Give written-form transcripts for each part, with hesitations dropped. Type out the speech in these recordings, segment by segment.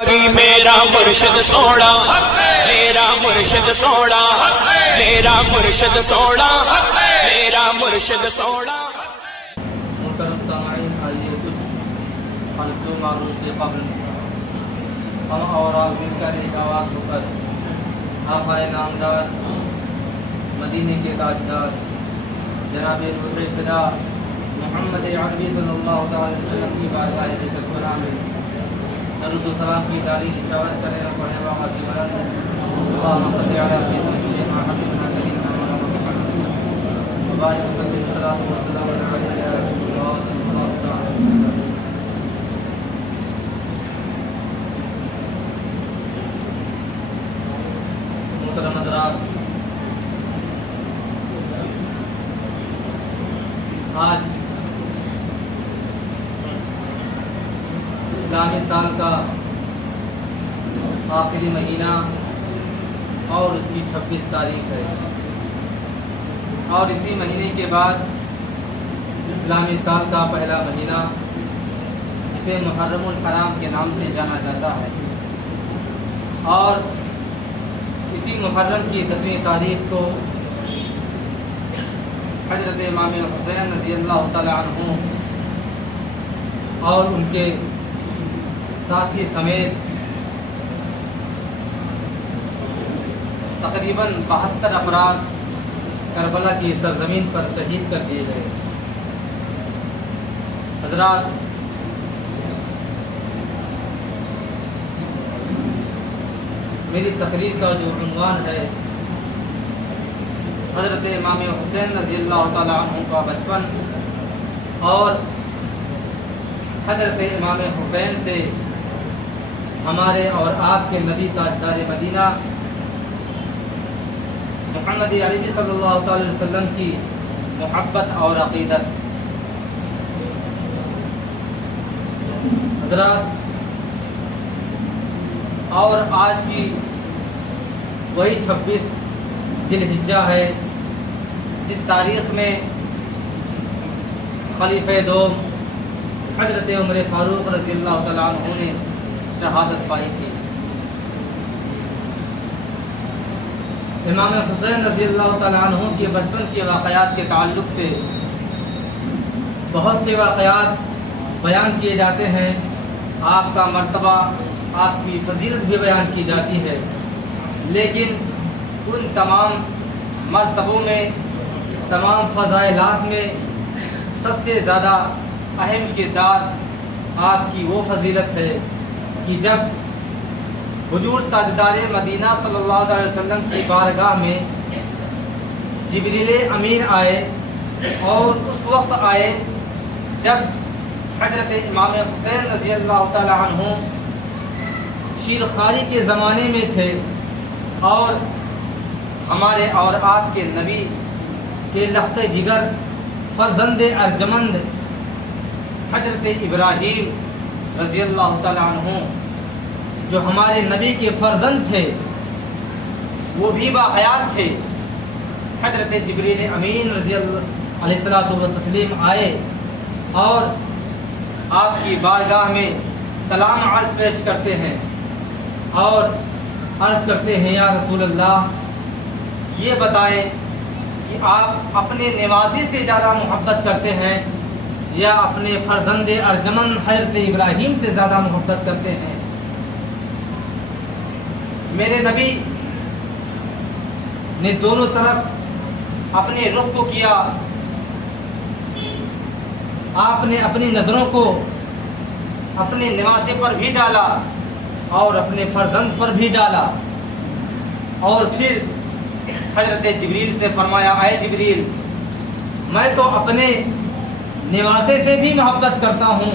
میرا مرشد سونا، میرا مرشد سونا، میرا مرشد سونا، میرا مرشد سونا۔ محترم سامعین، آئیے کچھ خلطوں معروف سے قبل ہم اور آپ مل کر ایک آواز ہو کر آقا نامدار مدینے کے تاجدار جناب نور خدا محمد عربی صلی اللہ تعالی وسلم کی بارگاہ اکبر میں درود و سلام کی تعریف اشارت کرنے اور پڑھنے والا حاضران اللهم صل علی سیدنا حبیبنا کریمنا مولانا محمد وبارک وسلم صلاۃ و سلام علیہ یا رسول اللہ صلی اللہ تعالی وسلم۔ محترم حضرات، آج اسلامی سال کا آخری مہینہ اور اس کی 26 تاریخ ہے، اور اسی مہینے کے بعد اسلامی سال کا پہلا مہینہ جسے محرم الحرام کے نام سے جانا جاتا ہے، اور اسی محرم کی 10ویں تاریخ کو حضرت امام حسین رضی اللہ تعالی عنہ اور ان کے ساتھی سمیت تقریباً 72 افراد کربلا کی سرزمین پر شہید کر دیے گئے۔ حضرات، میری تقریر کا جو عنوان ہے حضرت امام حسین رضی اللہ تعالی عنہ کا بچپن اور حضرت امام حسین سے ہمارے اور آپ کے نبی تاجدار مدینہ محمد عربی صلی اللہ تعالی وسلم کی محبت اور عقیدت۔ حضرات، اور آج کی وہی 26 ذی الحجہ ہے جس تاریخ میں خلیفہ دوم حضرت عمر فاروق رضی اللہ تعالیٰ عنہ نے شہادت پائی تھی۔ امام حسین رضی اللہ تعالیٰ عنہ کے بچپن کے واقعات کے تعلق سے بہت سے واقعات بیان کیے جاتے ہیں، آپ کا مرتبہ، آپ کی فضیلت بھی بیان کی جاتی ہے، لیکن ان تمام مرتبوں میں، تمام فضائلات میں سب سے زیادہ اہم کردار آپ کی وہ فضیلت ہے کہ جب حضور تاجدار مدینہ صلی اللہ علیہ وسلم کی بارگاہ میں جبریل امین آئے، اور اس وقت آئے جب حضرت امام حسین رضی اللہ تعالی عنہ شیر خواری کے زمانے میں تھے، اور ہمارے اور آپ کے نبی کے لخت جگر فرزند ارجمند حضرت ابراہیم رضی اللہ تعالی عنہ جو ہمارے نبی کے فرزند تھے وہ بھی باحیات تھے۔ حضرت جبریل امین رضی اللہ علیہ السلام آئے اور آپ کی بارگاہ میں سلام عرض پیش کرتے ہیں اور عرض کرتے ہیں، یا رسول اللہ، یہ بتائیں کہ آپ اپنے نوازے سے زیادہ محبت کرتے ہیں یا اپنے فرزند ارجمند حضرت ابراہیم سے زیادہ محبت کرتے ہیں؟ میرے نبی نے دونوں طرف اپنے رخ کو کیا، آپ نے اپنی نظروں کو اپنے نواسے پر بھی ڈالا اور اپنے فرزند پر بھی ڈالا، اور پھر حضرت جبریل سے فرمایا، اے جبریل، میں تو اپنے نواسے سے بھی محبت کرتا ہوں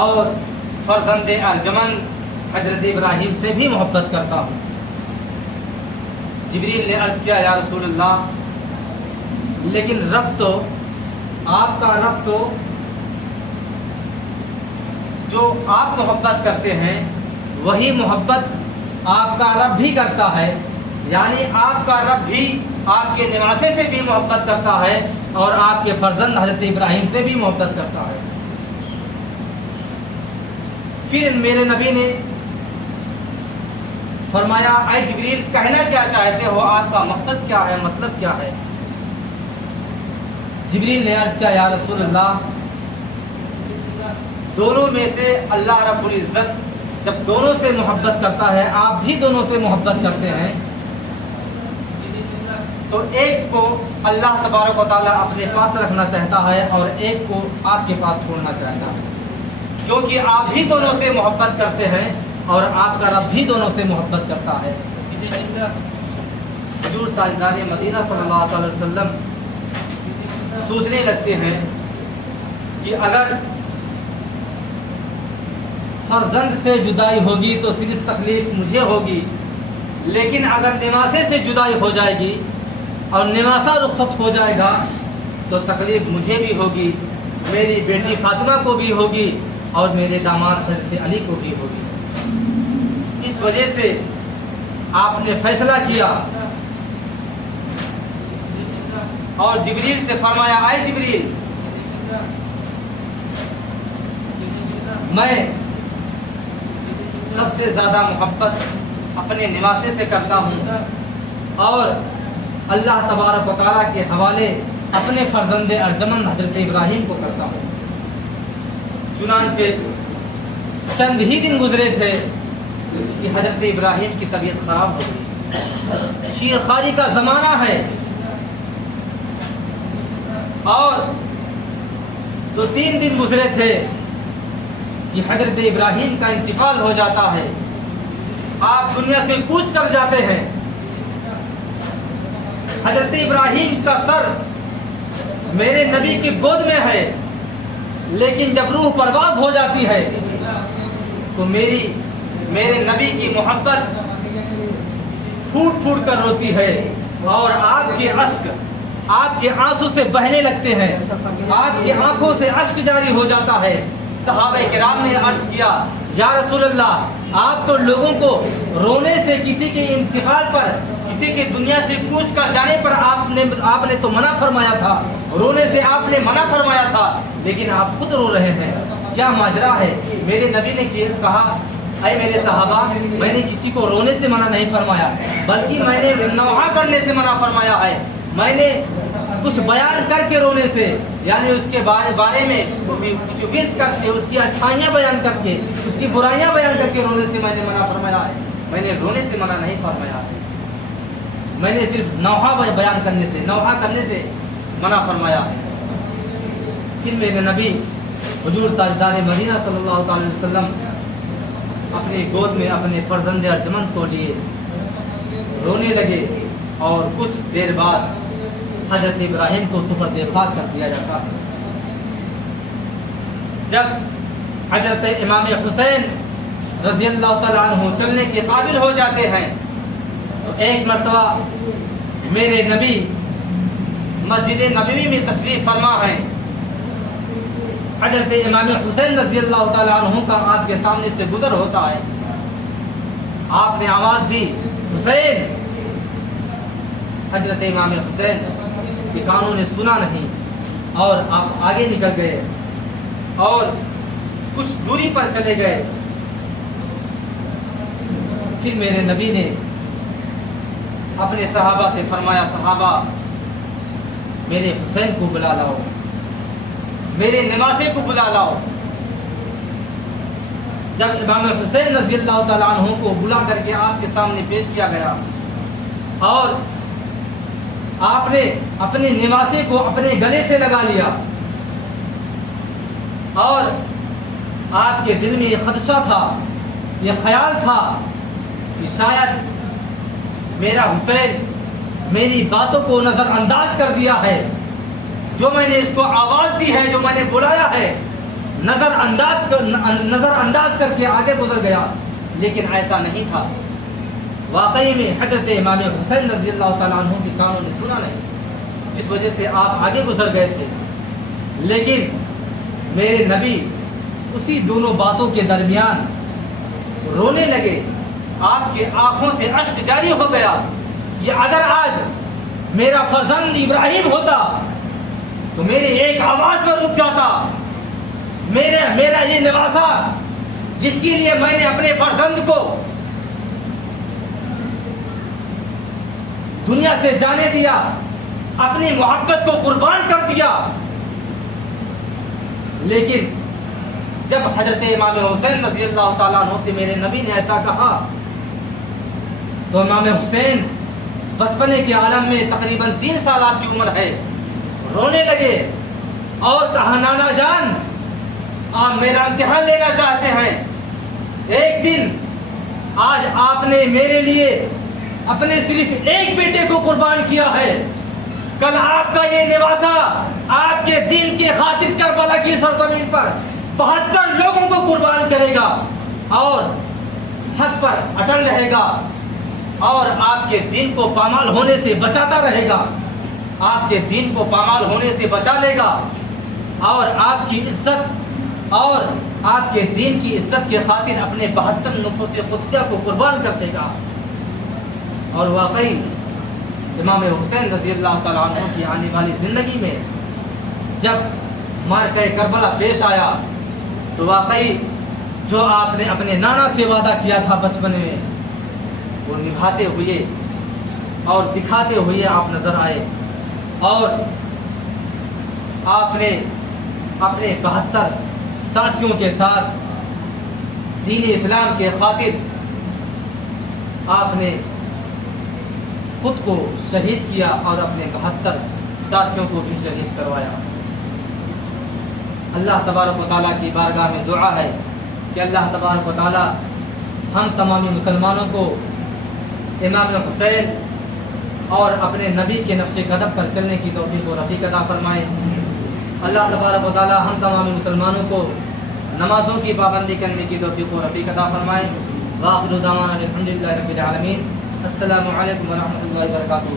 اور فرزند ارجمند حضرت ابراہیم سے بھی محبت کرتا ہوں۔ جبریل نے عرض کیا، یا رسول اللہ، لیکن رب تو آپ کا رب تو جو آپ محبت کرتے ہیں وہی محبت آپ کا رب بھی کرتا ہے، یعنی آپ کا رب بھی آپ کے نواسے سے بھی محبت کرتا ہے اور آپ کے فرزند حضرت ابراہیم سے بھی محبت کرتا ہے۔ پھر میرے نبی نے فرمایا اے جبریل کہنا کیا چاہتے ہو، آپ کا مقصد کیا ہے، مطلب کیا ہے؟ جبریل نے عرض کیا یا رسول اللہ، دونوں میں سے اللہ رب العزت جب دونوں سے محبت کرتا ہے، آپ بھی دونوں سے محبت کرتے ہیں، تو ایک کو اللہ تبارک و تعالیٰ اپنے پاس رکھنا چاہتا ہے اور ایک کو آپ کے پاس چھوڑنا چاہتا ہے، کیونکہ آپ بھی دونوں سے محبت کرتے ہیں اور آپ کا رب بھی دونوں سے محبت کرتا ہے۔ حضور تاجدار مدینہ صلی اللہ علیہ وسلم سوچنے لگتے ہیں کہ اگر فرزند سے جدائی ہوگی تو صرف تکلیف مجھے ہوگی، لیکن اگر نواسے سے جدائی ہو جائے گی اور نواسا رخصت ہو جائے گا تو تکلیف مجھے بھی ہوگی، میری بیٹی فاطمہ کو بھی ہوگی اور میرے داماد حضرت علی کو بھی ہوگی۔ اس وجہ سے آپ نے فیصلہ کیا اور جبریل سے فرمایا اے جبریل، میں سب سے زیادہ محبت اپنے نواسے سے کرتا ہوں اور اللہ تبارک و تعالیٰ کے حوالے اپنے فرزند ارجمند حضرت ابراہیم کو کرتا ہوں۔ چنانچہ چند ہی دن گزرے تھے کہ حضرت ابراہیم کی طبیعت خراب ہو گئی، شیر خاری کا زمانہ ہے اور 2-3 دن گزرے تھے کہ حضرت ابراہیم کا انتقال ہو جاتا ہے، آپ دنیا سے کوچ کر جاتے ہیں۔ حضرت ابراہیم کا سر میرے نبی کی گود میں ہے، لیکن جب روح پرواز ہو جاتی ہے تو میرے نبی کی محبت پھوٹ پھوٹ کر روتی ہے اور آپ کے اشک آپ کے آنسو سے بہنے لگتے ہیں، آپ کی آنکھوں سے اشک جاری ہو جاتا ہے۔ صحابہ کرام نے عرض کیا یا رسول اللہ، آپ تو لوگوں کو رونے سے، کسی کے انتقال پر، کسی کے دنیا سے کوچ کر جانے پر آپ نے تو منع فرمایا تھا، رونے سے آپ نے منع فرمایا تھا، لیکن آپ خود رو رہے ہیں، کیا ماجرا ہے؟ میرے نبی نے کہا اے میرے صحابہ، میں نے کسی کو رونے سے منع نہیں فرمایا، بلکہ میں نے نوحہ کرنے سے منع فرمایا ہے، میں نے کچھ بیان کر کے رونے سے، یعنی اس کے بارے میں کچھ ورد کر کے، اس کی اچھائیاں بیان کر کے، اس کی برائیاں بیان کر کے رونے سے میں نے منع فرمایا ہے، میں نے رونے سے منع نہیں فرمایا ہے، میں نے صرف نوحہ بیان کرنے سے، نوحہ کرنے سے منع فرمایا ہے۔ پھر میرے نبی حضور تاجدار مدینہ صلی اللہ علیہ وسلم اپنی گود میں اپنے فرزند ارجمند کو لیے رونے لگے اور کچھ دیر بعد حضرت ابراہیم کو سپرد خاک کر دیا جاتا ہے۔ جب حضرت امام حسین رضی اللہ تعالیٰ عنہ چلنے کے قابل ہو جاتے ہیں تو ایک مرتبہ میرے نبی مسجد نبوی میں تشریف فرما ہے، حضرت امام حسین رضی اللہ تعالیٰ عنہ کا آپ کے سامنے سے گزر ہوتا ہے، آپ نے آواز دی حسین، حضرت امام حسین کے کانوں نے سنا نہیں اور آپ آگے نکل گئے اور کچھ دوری پر چلے گئے۔ پھر میرے نبی نے اپنے صحابہ سے فرمایا صحابہ میرے حسین کو بلا لاؤ، میرے نواسے کو بلا لاؤ۔ جب امام حسین رضی اللہ تعالیٰ عنہ کو بلا کر کے آپ کے سامنے پیش کیا گیا اور آپ نے اپنے نواسے کو اپنے گلے سے لگا لیا اور آپ کے دل میں یہ خدشہ تھا، یہ خیال تھا کہ شاید میرا حسین میری باتوں کو نظر انداز کر دیا ہے، جو میں نے اس کو آواز دی ہے، جو میں نے بلایا ہے، نظر انداز کر کے آگے گزر گیا، لیکن ایسا نہیں تھا۔ واقعی میں حضرت امام حسین رضی اللہ تعالیٰ عنہ کے کانوں نے سنا نہیں، اس وجہ سے آپ آگے گزر گئے تھے، لیکن میرے نبی اسی دونوں باتوں کے درمیان رونے لگے، آپ کے آنکھوں سے اشک جاری ہو گیا کہ اگر آج میرا فرزند ابراہیم ہوتا تو میری ایک آواز پر رک جاتا، میرا یہ نواسا جس کے لیے میں نے اپنے فرزند کو دنیا سے جانے دیا، اپنی محبت کو قربان کر دیا۔ لیکن جب حضرت امام حسین رضی اللہ تعالیٰ عنہ سے میرے نبی نے ایسا کہا تو امام حسین بچپنے کے عالم میں تقریباً 3 سال آپ کی عمر ہے، رونے لگے اور کہا نانا جان آپ میرا امتحان لینا چاہتے ہیں، ایک دن آج آپ نے میرے لیے اپنے صرف ایک بیٹے کو قربان کیا ہے، کل آپ کا یہ نواسا آپ کے دین کی خاطر کربلا کی سرزمین پر 72 لوگوں کو قربان کرے گا اور حق پر اٹل رہے گا اور آپ کے دین کو پامال ہونے سے بچاتا رہے گا، آپ کے دین کو پامال ہونے سے بچا لے گا اور آپ کی عزت اور آپ کے دین کی عزت کی خاطر اپنے 72 نفوس قدسیہ کو قربان کر دے گا۔ اور واقعی امام حسین رضی اللہ تعالیٰ عنہ کی آنے والی زندگی میں جب معرکہ کربلا پیش آیا تو واقعی جو آپ نے اپنے نانا سے وعدہ کیا تھا بچپن میں وہ نبھاتے ہوئے اور دکھاتے ہوئے آپ نظر آئے، اور آپ نے اپنے 72 ساتھیوں کے ساتھ دین اسلام کے خاطر آپ نے خود کو شہید کیا اور اپنے 72 ساتھیوں کو بھی شہید کروایا۔ اللہ تبارک و تعالیٰ کی بارگاہ میں دعا ہے کہ اللہ تبارک و تعالیٰ ہم تمامی مسلمانوں کو امام حسین اور اپنے نبی کے نقش قدم پر چلنے کی توفیق و رفیق عطا فرمائے۔ اللہ تبارک و تعالیٰ ہم تمامی مسلمانوں کو نمازوں کی پابندی کرنے کی توفیق و رفیق عطا فرمائے۔ وآخر دعوانا الحمدللہ رب العالمین۔ السلام علیکم ورحمۃ اللہ وبرکاتہ۔